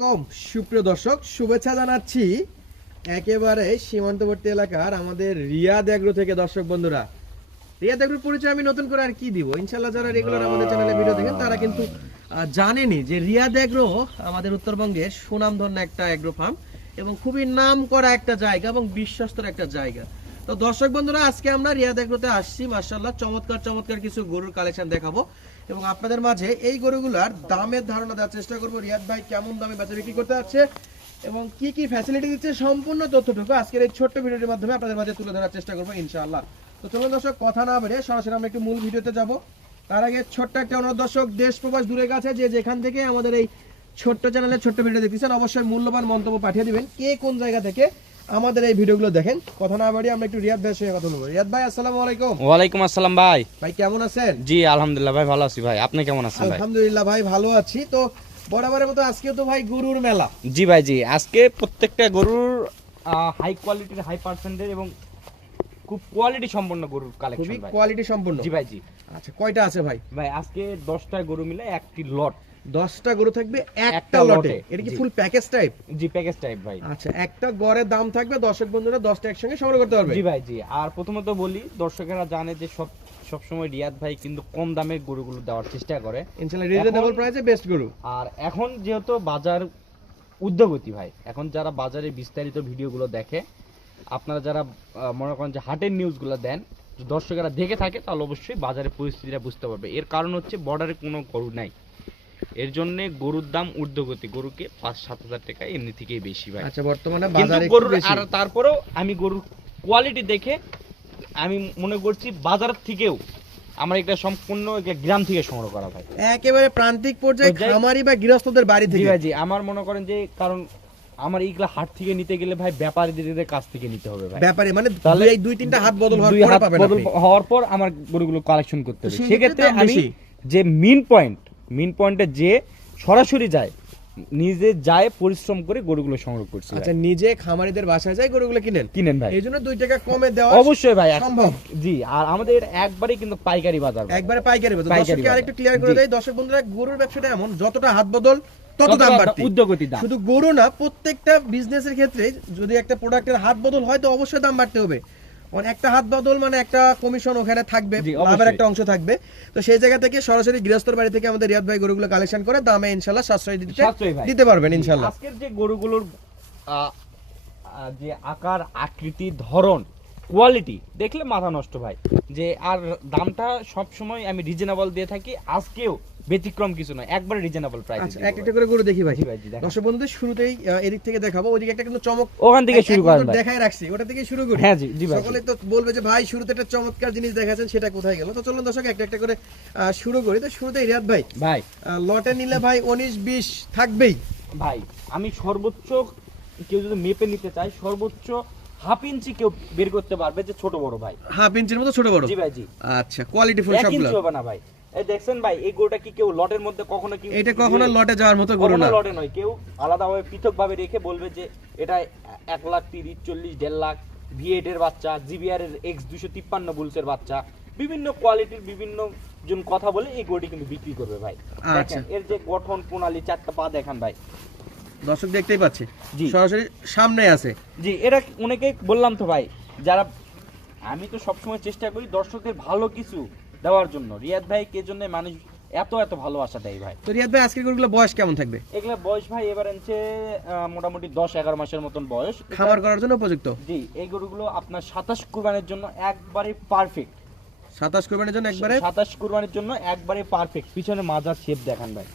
আলাইকুম। সুপ্রিয় দর্শক শুভেচ্ছা জানাচ্ছি একেবারে সীমান্তবর্তী এলাকার আমাদের রিয়াদ এগ্রো থেকে। দর্শক বন্ধুরা রিয়াদ এগ্রোর পরিচয় আমি নতুন করে আর কি দিব? ইনশাল্লাহ যারা রেগুলার আমাদের চ্যানেলে ভিডিও দেখেন তারা কিন্তু আহ, জানেনই যে রিয়াদ এগ্রো আমাদের উত্তরবঙ্গের সুনামধন্য একটা এগ্রো ফার্ম এবং খুবই নাম করা একটা জায়গা এবং বিশ্বস্তর একটা জায়গা। তো দর্শক বন্ধুরা আজকে আমরা রিয়াদ এগ্রোতে আসছি। মার্শাল্লাহ চমৎকার চমৎকার কিছু গরুর কালেকশন দেখাবো। এবং আপনাদের মাঝে এই গরুগুলার দামের ধারণা দেওয়ার চেষ্টা করব। রিয়াদ ভাই কেমন দামে বেচা বিক্রি করতে যাচ্ছে এবং কি কি ফ্যাসিলিটি দিচ্ছে সম্পূর্ণ তথ্যটুকু আজকের এই ছোট্ট ভিডিওটির মাধ্যমে আপনাদের মাঝে তুলে ধরার চেষ্টা করব ইনশাআল্লাহ। তো চলুন দর্শক, কথা না বেড়ে সরাসরি আমরা একটু মূল ভিডিওতে যাব। তার আগে ছোট্ট একটা অনুরোধ, দর্শক, দেশ প্রবাস দূরে গেছে যে যেখান থেকে আমাদের এই ছোট্ট চ্যানেলে ছোট্ট ভিডিও দেখতেছেন, অবশ্যই মূল্যবান মন্তব্য পাঠিয়ে দিবেন। কে কোন জায়গা থেকে আমাদের এই ভিডিওগুলো দেখেন। কথা না বাড়িয়ে আমরা একটু রিয়াদ ভাইয়ের সঙ্গে কথা বলব। রিয়াদ ভাই আসসালামু আলাইকুম। ওয়ালাইকুম আসসালাম ভাই। ভাই কেমন আছেন? জি আলহামদুলিল্লাহ ভাই ভালো আছি ভাই। আপনি কেমন আছেন ভাই? আলহামদুলিল্লাহ ভাই ভালো আছি। তো বরাবরের মতো আজকে তো ভাই গরুর মেলা। জি ভাই জি। আজকে প্রত্যেকটা গরুর হাই কোয়ালিটির হাই পার্সেন্টের এবং খুব কোয়ালিটি সম্পন্ন গরুর কালেকশন ভাই। কোয়ালিটি সম্পূর্ণ জি ভাই জি। আচ্ছা কয়টা আছে ভাই? ভাই আজকে দশটা গরু মিলে একটি লট দশটা গরু থাকবে একটা লটে। এটা কি ফুল প্যাকেজ টাইপ জি প্যাকেজ টাইপ ভাই। আচ্ছা একটা গড়ের দাম থাকবে দর্শক বন্ধুরা দশটা একসঙ্গে সংগ্রহ করতে পারবে। জি ভাই জি। আর প্রথমত বলি দর্শকেরা জানে যে সব সবসময় রিয়াদ ভাই কিন্তু কম দামে গরুগুলো দেওয়ার চেষ্টা করে। ইনশাআল্লাহ রিজনেবল প্রাইসে বেস্ট গরু। আর এখন যেহেতু বাজার উদ্যোগতি ভাই এখন যারা বাজারে বিস্তারিত ভিডিওগুলো দেখে আপনারা যারা মনে করেন যে হাটের নিউজগুলো দেন দর্শকেরা দেখে থাকে তাহলে অবশ্যই বাজারের পরিস্থিতিটা বুঝতে পারবে। এর কারণ হচ্ছে বর্ডারে কোনো গরু নাই। এর জন্য গরুর দাম ঊর্ধ্বগতি। গরুকে পাঁচ সাত হাজার টাকা এমনি থেকেই বেশি ভাই। আচ্ছা বর্তমানে বাজারে গরুর আর তারপরেও আমি গরুর কোয়ালিটি দেখে আমি মনে করছি বাজার থেকেও আমার এটা সম্পূর্ণ একটা গ্রাম থেকে সংগ্রহ করা ভাই। একেবারে প্রান্তিক পর্যায়ে খামারি বা গৃহস্থদের বাড়ি থেকে। জি। আমার মনে করেন যে কারণ আমার এইগুলা হাট থেকে নিতে গেলে ভাই ব্যাপারীদের কাছ থেকে নিতে হবে ভাই। ব্যাপারে মানে তাহলে এই দুই তিনটা হাত বদল হওয়ার পরে পাবেন আপনি। হওয়ার পর আমার গরুগুলো কালেকশন করতে হবে। সেক্ষেত্রে আমি যে মিন পয়েন্ট মিন পয়েন্টে যে সরাসরি যায় নিজে যায় পরিশ্রম করে গরুগুলো সংগ্রহ করছি। আচ্ছা নিজে খামারিদের বাসায় যাই গরুগুলো কিনেন? কিনেন ভাই। এই জন্য দুই টাকা কমে দেওয়া অবশ্যই ভাই সম্ভব। জি আর আমাদের একবারই কিন্তু পাইকারি বাজার একবারে পাইকারি বাজার। দর্শককে আরেকটু ক্লিয়ার করে। দেয় দর্শক বন্ধুরা গরুর ব্যবসাটা এমন যতটা হাত বদল তত দাম বাড়তি। উদ্যোগতি দাম। শুধু গরু না প্রত্যেকটা বিজনেসের ক্ষেত্রে যদি একটা প্রোডাক্টের হাত বদল হয় তো অবশ্যই দাম বাড়তে হবে। কারণ একটা হাত বদল মানে একটা কমিশন ওখানে থাকবে লাভের একটা অংশ থাকবে। তো সেই জায়গা থেকে সরাসরি গৃহস্থর বাড়ি থেকে আমাদের রিয়াদ ভাই গরুগুলো কালেকশন করে দামে ইনশাল্লাহ সাশ্রয় দিতে দিতে পারবেন ইনশাল্লাহ। আজকের যে গরুগুলোর যে আকার আকৃতি ধরন কোয়ালিটি দেখলে মাথা নষ্ট ভাই। যে আর দামটা সব সময় আমি রিজনেবল দিয়ে থাকি আজকেও ব্যতিক্রম কিছু নয় একবারে রিজনেবল প্রাইস আচ্ছা একটা একটা করে গরু দেখি ভাই। দর্শক বন্ধুদের শুরুতেই এদিক থেকে দেখাবো ওইদিকে একটা কিন্তু চমক ওখান থেকে শুরু করেন ভাই। দেখায় রাখছি ওটা থেকে শুরু করি। হ্যাঁ জি জি ভাই সকলে তো বলবে যে ভাই শুরুতে একটা চমৎকার জিনিস দেখাচ্ছেন সেটা কোথায় গেল? তো চলুন দর্শক একটা একটা করে শুরু করি। তো শুরুতে রিয়াদ ভাই ভাই। লটে নিলে ভাই উনিশ বিশ থাকবেই। ভাই আমি সর্বোচ্চ কেউ যদি মেপে নিতে চায় সর্বোচ্চ হাফ ইঞ্চি কেউ বের করতে পারবে যে ছোট বড় ভাই। হাফ ইঞ্চির মতো ছোট বড়। জি ভাই জি। আচ্ছা কোয়ালিটি ফুল এক সবগুলো। ইঞ্চি হবে না ভাই। এই দেখছেন ভাই এই গরুটা কি কেউ লটের মধ্যে কখনো কি এটা কখনো লটে যাওয়ার মতো গরু না। লটে নয় কেউ আলাদাভাবে পৃথক ভাবে রেখে বলবে যে এটা এক লাখ তিরিশ চল্লিশ দেড় লাখ ভিএড এর বাচ্চা জিবিআর এর এক্স দুশো তিপ্পান্ন বুলসের বাচ্চা বিভিন্ন কোয়ালিটির বিভিন্ন জন কথা বলে এই গরুটি কিন্তু বিক্রি করবে ভাই। আচ্ছা। দেখেন এর যে গঠন প্রণালী চারটা পা দেখান ভাই। দর্শক দেখতেই পাচ্ছে। সরাসরি সামনে আছে। জি এটা অনেকে বললাম তো ভাই যারা আমি তো সবসময় চেষ্টা করি দর্শকদের ভালো কিছু দেওয়ার জন্য। রিয়াদ ভাই কে জন্য মানুষ এত এত ভালোবাসা দেয় ভাই? তো রিয়াদ ভাই আজকের গরুগুলো বয়স কেমন থাকবে? এগুলা বয়স ভাই এবার এনেছে মোটামুটি দশ এগারো মাসের মতন বয়স। খামার করার জন্য উপযুক্ত? জি এই গরুগুলো আপনার সাতাশ কুরবানির জন্য একবারে পারফেক্ট সাতাশ কোরবানির জন্য একবারে? সাতাশ কুরবানির জন্য একবারে পারফেক্ট পিছনে মাজার শেপ দেখান ভাই।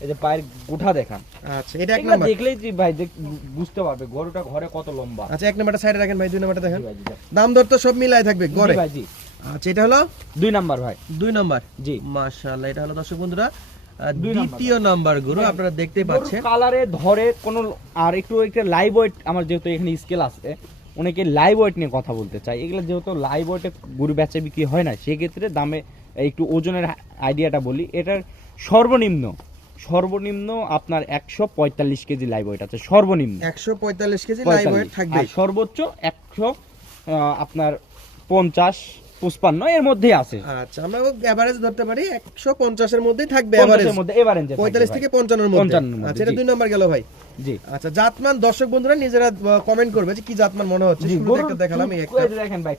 এই যে পায়ের গোঠা দেখান। আচ্ছা এটা এক নম্বর। দেখলেই যে ভাই দেখ- বুঝতে পারবে গরুটা ঘরে কত লম্বা। আচ্ছা এক নম্বরটা সাইডে রাখেন ভাই দুই নম্বরটা দেখেন। দাম দর তো সব মিলাই থাকবে গড়ে। ভাই, জি। আচ্ছা এটা হলো? দুই নাম্বার ভাই। দুই নম্বর? জি। মাশাআল্লাহ এটা হলো দর্শক বন্ধুরা দ্বিতীয় নাম্বার গরু হ্যাঁ। আপনারা দেখতেই পাচ্ছেন। কালারে ধরে কোন আর একটু একটা লাইভ ওয়েট আমার যেহেতু এখানে স্কেল আছে অনেকে লাইভ ওয়েট নিয়ে কথা বলতে চাই এগুলো যেহেতু লাইভ ওয়েটে গরু বেচা বিক্রি হয় না সেক্ষেত্রে দামে একটু ওজনের আইডিয়াটা বলি। এটার সর্বনিম্ন সর্বনিম্ন আপনার একশো পঁয়তাল্লিশ কেজি লাইভ ওয়েট আছে সর্বনিম্ন। একশো পঁয়তাল্লিশ কেজি লাইভ ওয়েট থাকবে। সর্বোচ্চ একশো আপনার পঞ্চাশ পঁচপান্ন এর মধ্যেই আছে। আচ্ছা আমরা এভারেজ ধরতে পারি একশো পঞ্চাশের মধ্যেই থাকবে পঞ্চাশের মধ্যে পঁয়তাল্লিশ থেকে পঞ্চান্নর মধ্যে। আচ্ছা এটা দুই নম্বর গেল ভাই। জি। আচ্ছা জাতমান দর্শক বন্ধুরা নিজেরা কমেন্ট করবে যে কি জাতমান মনে হচ্ছে। দেখালাম এই একটা। দেখেন ভাই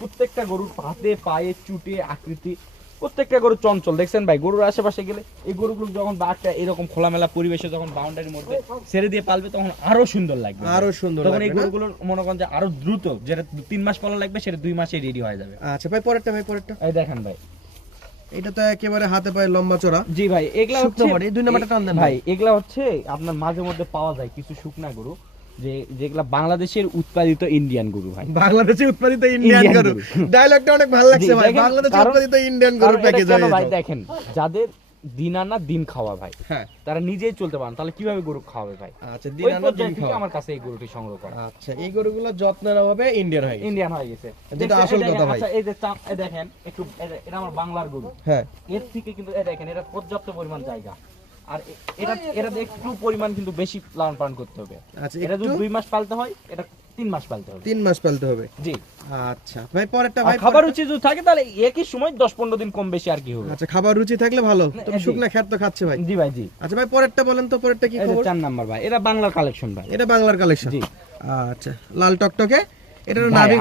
প্রত্যেকটা গরুর হাতে পায়ে চুটে আকৃতি প্রত্যেকটা গরু চঞ্চল। দেখছেন ভাই গরুর আশেপাশে গেলে এই গরুগুলো যখন বাঘটা এরকম খোলামেলা পরিবেশে যখন বাউন্ডারির মধ্যে ছেড়ে দিয়ে পালবে তখন আরও সুন্দর লাগবে আরও সুন্দর তখন এই গরুগুলো মনে করেন যে আরও দ্রুত যেটা তিন মাস পালা লাগবে সেটা দুই মাসে রেডি হয়ে যাবে। আচ্ছা ভাই পরেরটা ভাই পরেরটা? এই দেখেন ভাই। এটা তো একেবারে হাতে পায়ে লম্বা চড়া। জি ভাই এগুলা হচ্ছে দুই নাম্বারটা টান দেন ভাই। এগুলা হচ্ছে আপনার মাঝে মধ্যে পাওয়া যায় কিছু শুকনা গরু। যে যেগুলা বাংলাদেশের উৎপাদিত ইন্ডিয়ান গরু ভাই। বাংলাদেশে উৎপাদিত ইন্ডিয়ান গরু। ডায়লগটা অনেক ভালো লাগছে ভাই। বাংলাদেশে উৎপাদিত ইন্ডিয়ান গরু প্যাকেজ হয়ে ভাই দেখেন যাদের দিন আনা দিন খাওয়া ভাই হ্যাঁ। তারা নিজেই চলতে পারেন তাহলে কীভাবে গরু খাওয়াবে ভাই? আচ্ছা দিন আনা দিন খাওয়া। আমার কাছে এই গরুটি সংগ্রহ করা। আচ্ছা এই গরুগুলো যত্নের অভাবে ইন্ডিয়ান হয়ে গেছে। ইন্ডিয়ান হয়ে গেছে। যেটা আসল কথা ভাই। আচ্ছা এই যে দেখেন একটু এটা আমার বাংলার গরু। হ্যাঁ। এর থেকে কিন্তু এই দেখেন এটা পর্যাপ্ত পরিমাণ জায়গা। আর এটা এটা একটু পরিমাণ কিন্তু বেশি লালন পালন করতে হবে। আচ্ছা এটা যদি দুই মাস পালতে হয় এটা তিন মাস পালতে হবে। তিন মাস পালতে হবে? জি। আচ্ছা ভাই পরেরটা ভাই খাবার রুচি যদি থাকে তাহলে একই সময় দিন কম বেশি আর কি হবে। আচ্ছা খাবার রুচি থাকলে ভালো তুমি শুকনা খ্যাত তো খাচ্ছে ভাই। জি ভাই জি। আচ্ছা ভাই পরেরটা বলেন তো পরেরটা কি খবর? চার নাম্বার ভাই এটা বাংলার কালেকশন ভাই। এটা বাংলার কালেকশন জি। আচ্ছা লাল টকটকে? এটার নাভি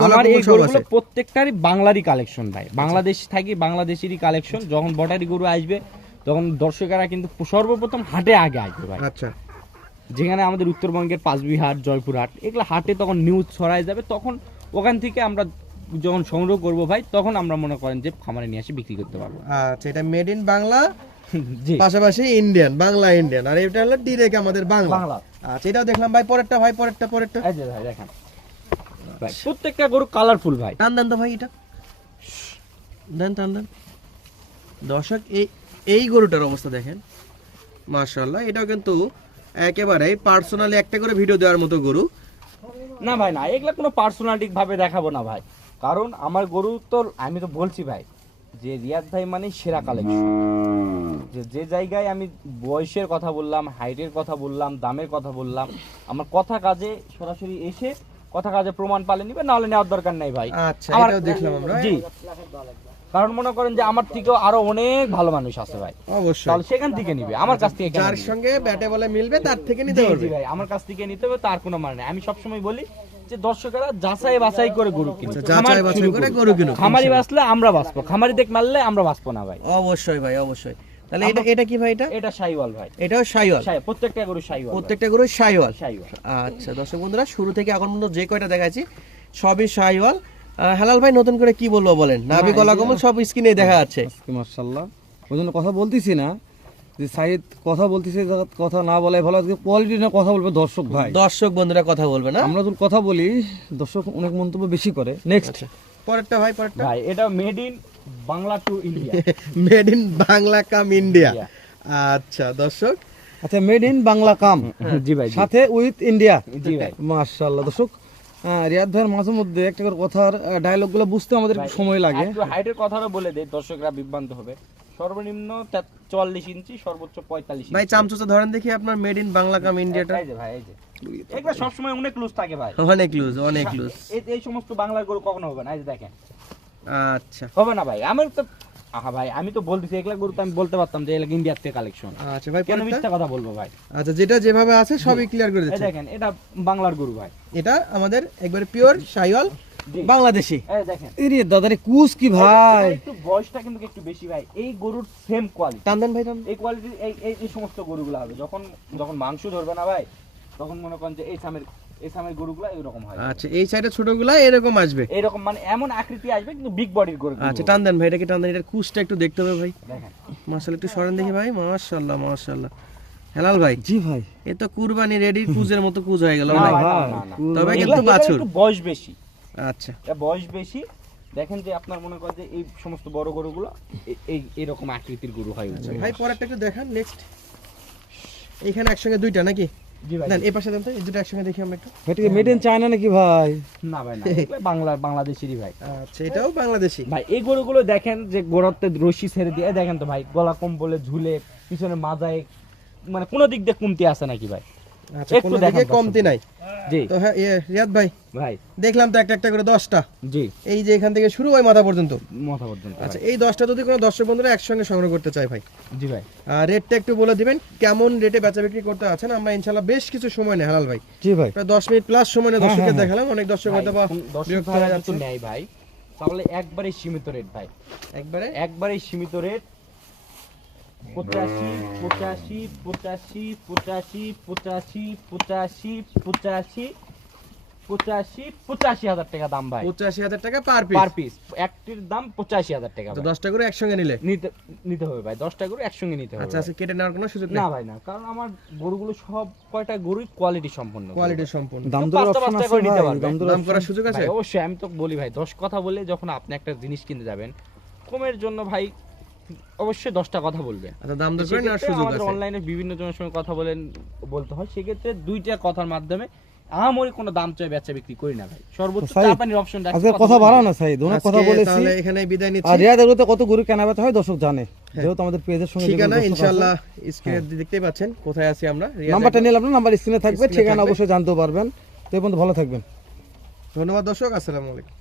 সব আছে। প্রত্যেকটারই বাংলারই কালেকশন ভাই। বাংলাদেশ থাকি বাংলাদেশেরই কালেকশন যখন বটারি গরু আসবে তখন দর্শকেরা কিন্তু সর্বপ্রথম হাটে আগে আসবে ভাই। আচ্ছা। যেখানে আমাদের উত্তরবঙ্গের পাঁচবিহাট জয়পুরহাট এগুলো হাটে তখন নিউজ ছড়ায় যাবে। তখন ওখান থেকে আমরা যখন সংগ্রহ করব ভাই তখন আমরা মনে করেন যে খামারে নিয়ে এসে বিক্রি করতে পারব। আচ্ছা এটা মেড ইন বাংলা পাশাপাশি ইন্ডিয়ান বাংলা ইন্ডিয়ান আর এটা হলো ডিরেক্ট আমাদের বাংলা। বাংলা। আচ্ছা এটাও দেখলাম ভাই পরেরটা ভাই পরেরটা পরেরটা। এই যে ভাই দেখেন। ভাই, প্রত্যেকটা গরু কালারফুল ভাই। টান দেন তো ভাই এটা। দেন টান দেন। দর্শক এই এই গরুটার অবস্থা দেখেন। মাশাআল্লাহ, এটাও কিন্তু একেবারে পার্সোনালি একটা করে ভিডিও দেওয়ার মতো গরু। না ভাই, না, এগুলা কোনো পার্সোনালিক ভাবে দেখাবো না ভাই। কারণ আমার গরু তো আমি তো বলছি ভাই, যে রিয়াদ ভাই মানে সেরা কালেকশন যে যে জায়গায় আমি বয়সের কথা বললাম হাইটের কথা বললাম, দামের কথা বললাম, আমার কথা কাজে সরাসরি এসে কথা কাজে প্রমাণ পালে নিবে নাহলে নেওয়ার দরকার নাই ভাই। আচ্ছা এটাও দেখলাম আমরা। জি। কারণ মনে করেন যে আমার থেকেও আরও অনেক ভালো মানুষ আছে ভাই। অবশ্যই। তাহলে সেখান থেকে নিবে আমার কাছ থেকে যার সঙ্গে ব্যাটে বলে মিলবে তার থেকে নিতে জি ভাই আমার কাছ থেকে নিতে হবে তার কোনো মানে নেই। আমি সবসময় বলি যে দর্শকেরা যাচাই বাছাই করে গরু কিনবে আচ্ছা, যাচাই বাছাই করে গরু কিনুক, খামারি। বাঁচলে আমরা বাঁচবো খামারি দেখ মারলে আমরা বাঁচবো না ভাই। অবশ্যই ভাই অবশ্যই। তাহলে এটা এটা কি ভাই এটা? এটা সাইওয়াল ভাই। এটাও শাইওয়াল প্রত্যেকটা গরু সাইওয়াল প্রত্যেকটা গরু শাইওয়াল আচ্ছা দর্শক বন্ধুরা শুরু থেকে এখন পর্যন্ত যে কয়টা দেখাচ্ছি সবই শাইওয়াল হেলাল ভাই নতুন করে কি বলব বলেন? নাভি গলা কমল সব স্ক্রিনে দেখা যাচ্ছে। মার্শাল্লাহ ওই জন্য কথা বলতেছি না যে সাইদ কথা বলতেছে কথা না বলাই ভালো আজকে কোয়ালিটি না কথা বলবে দর্শক ভাই। দর্শক বন্ধুরা কথা বলবে না? আমরা যখন কথা বলি দর্শক অনেক মন্তব্য বেশি করে। নেক্সট পরেরটা ভাই পরেরটা? ভাই এটা made in Bangla to India made in Bangla come India আচ্ছা দর্শক। আচ্ছা মেড ইন বাংলা কাম জি ভাই সাথে উইথ ইন্ডিয়া জি ভাই। মার্শাল্লাহ দর্শক। রিয়াদ ভাইয়ের মাঝে মধ্যে একটা করে কথার ডায়লগগুলো বুঝতে আমাদের সময় লাগে। একটু হাইটের কথাটা বলে দেয় দর্শকরা বিভ্রান্ত হবে। সর্বনিম্ন চুয়াল্লিশ ইঞ্চি সর্বোচ্চ পঁয়তাল্লিশ ভাই চামচুচা ধরেন দেখি আপনার মেড ইন বাংলা কাম ইন্ডিয়াটা এই যে ভাই এই যে। এগুলো সবসময় অনেক লুজ থাকে ভাই। অনেক লুজ অনেক লুজ এই- এই সমস্ত বাংলার গরু কখনো হবে না এই যে দেখেন। আচ্ছা। হবে না ভাই আমার তো আহা ভাই আমি তো বলতেছি এগুলা গরু তো আমি বলতে পারতাম যে এগুলা ইন্ডিয়ার থেকে কালেকশন আচ্ছা ভাই কেন মিথ্যা কথা বলব ভাই? আচ্ছা যেটা যেভাবে আছে সবই ক্লিয়ার করে এই দেখেন এটা বাংলার গরু ভাই। এটা আমাদের একবারে পিওর শাইওয়াল বাংলাদেশি। দেখেন। এরে দাদারে কুস কি ভাই। একটু বয়সটা কিন্তু একটু বেশি ভাই। এই গরুর সেম কোয়ালিটি ভাই টান এই এই এই- এই সমস্ত গরুগুলো হবে। যখন যখন মাংস ধরবে না ভাই তখন মনে করেন যে এই সামের এই সামের গরুগুলো এরকম হয়। আচ্ছা এই সাইডে ছোটগুলা এরকম আসবে? এরকম মানে এমন আকৃতি আসবে কিন্তু বিগ বডির গরু আচ্ছা টান দেন ভাই এটাকে টান দেন? এটার কুচটা একটু দেখতে হবে ভাই। দেখেন। মাশাআল্লাহ একটু সরেন দেখি ভাই। মাশাআল্লাহ মাশাআল্লাহ। হেলাল ভাই জি ভাই। এ তো কুরবানি রেডি কুজের মতো কুজ হয়ে গেল ভাই ভাই, না, ভাই, না, না। কুল- তবে কিন্তু বাছুর। বয়স বেশি। আচ্ছা। এটা বয়স বেশি। দেখেন যে আপনার মনে করেন যে এই সমস্ত বড় গরুগুলো এই এরকম আকৃতির গরু হয়। উঠছে ভাই পরেরটা একটু দেখান নেক্সট এখানে একসঙ্গে দুইটা নাকি? দেন এই পাশে দেন তো এই দুটো একসঙ্গে দেখি আমরা একটু। এটাকে মেড ইন চায়না নাকি ভাই? না ভাই না বাংলা বাংলাদেশেরই ভাই। আচ্ছা এটাও বাংলাদেশি। ভাই এই গরুগুলো দেখেন যে গোড়াতে রশি ছেড়ে দিয়ে দেখেন তো ভাই গলা কম্বলে ঝুলে পিছনে মাজায় মানে কোনো দিক দিয়ে কমতি আছে নাকি ভাই? একটু কোনো দেখান দিকে দর্শক। কমতি নাই? জি। তো হ্যাঁ রিয়াদ ভাই ভাই। দেখলাম তো একটা একটা করে দশটা। জি। এই যে এখান থেকে শুরু হয় মাথা পর্যন্ত? মাথা পর্যন্ত আচ্ছা এই দশটা যদি কোনো দর্শক বন্ধুরা একসঙ্গে সংগ্রহ করতে চায় ভাই। জি ভাই। রেটটা একটু বলে দিবেন কেমন রেটে বেচা বিক্রি করতে আছেন? আমরা ইনশাল্লাহ বেশ কিছু সময় নেই হালাল ভাই। জি ভাই। প্রায় দশ মিনিট প্লাস সময় নিয়ে হ্যাঁ, দর্শককে হ্যাঁ, দেখালাম অনেক দর্শক হয়তো বা বিরক্ত হয়ে যাচ্ছে। নেয় ভাই। তাহলে একবারে সীমিত রেট ভাই। একবারে? একবারে সীমিত রেট পঁচাশি পঁচাশি পঁচাশি পঁচাশি পঁচাশি পঁচাশি পঁচাশি পঁচাশি পঁচাশি হাজার টাকা দাম ভাই। পঁচাশি হাজার টাকা পার পিস পার পিস একটির দাম পঁচাশি হাজার টাকা তো। দশটা করে একসঙ্গে নিলে? নিতে নিতে হবে ভাই দশটা গরু একসঙ্গে নিতে হবে আচ্ছা আচ্ছা কেটে নেওয়ার কোনো সুযোগ না ভাই না কারণ আমার গরুগুলো সব কয়টা গরুই কোয়ালিটি সম্পন্ন গরু কোয়ালিটি। সম্পূর্ণ দাম পাঁচটা অপশন আছে করে নিতে ভাই পারবে। দাম করার সুযোগ আছে? ভাই অবশ্যই আমি তো বলি ভাই দশ কথা বলে যখন আপনি একটা জিনিস কিনতে যাবেন কমের জন্য ভাই অবশ্যই দশটা কথা বলবেন আচ্ছা দাম দর করে নেওয়ার সুযোগ আছে? অনলাইনে বিভিন্ন জনের সঙ্গে কথা বলেন বলতে হয়। সেক্ষেত্রে দুইটা কথার মাধ্যমে আমারই কোনো দাম চাই বেচা বিক্রি করি না ভাই। সর্বোচ্চ অপশন আজকে কথা বাড়া না সাইদ অনেক কথা বলেছি। তাহলে এখানে বিদায় আর নিচ্ছি রিয়াদ এগুলোতে কত গরু কেনা বেচা হয় দর্শক জানে। যেহেতু আমাদের পেজের সঙ্গে ঠিকানা। ইনশাআল্লাহ স্ক্রিনে দেখতেই পাচ্ছেন কোথায় আছি আমরা? নাম্বারটা নিলাম না নাম্বার স্ক্রিনে থাকবে ঠিকানা অবশ্যই জানতে পারবেন। তো এই পর্যন্ত ভালো থাকবেন। ধন্যবাদ দর্শক আসসালামু আলাইকুম।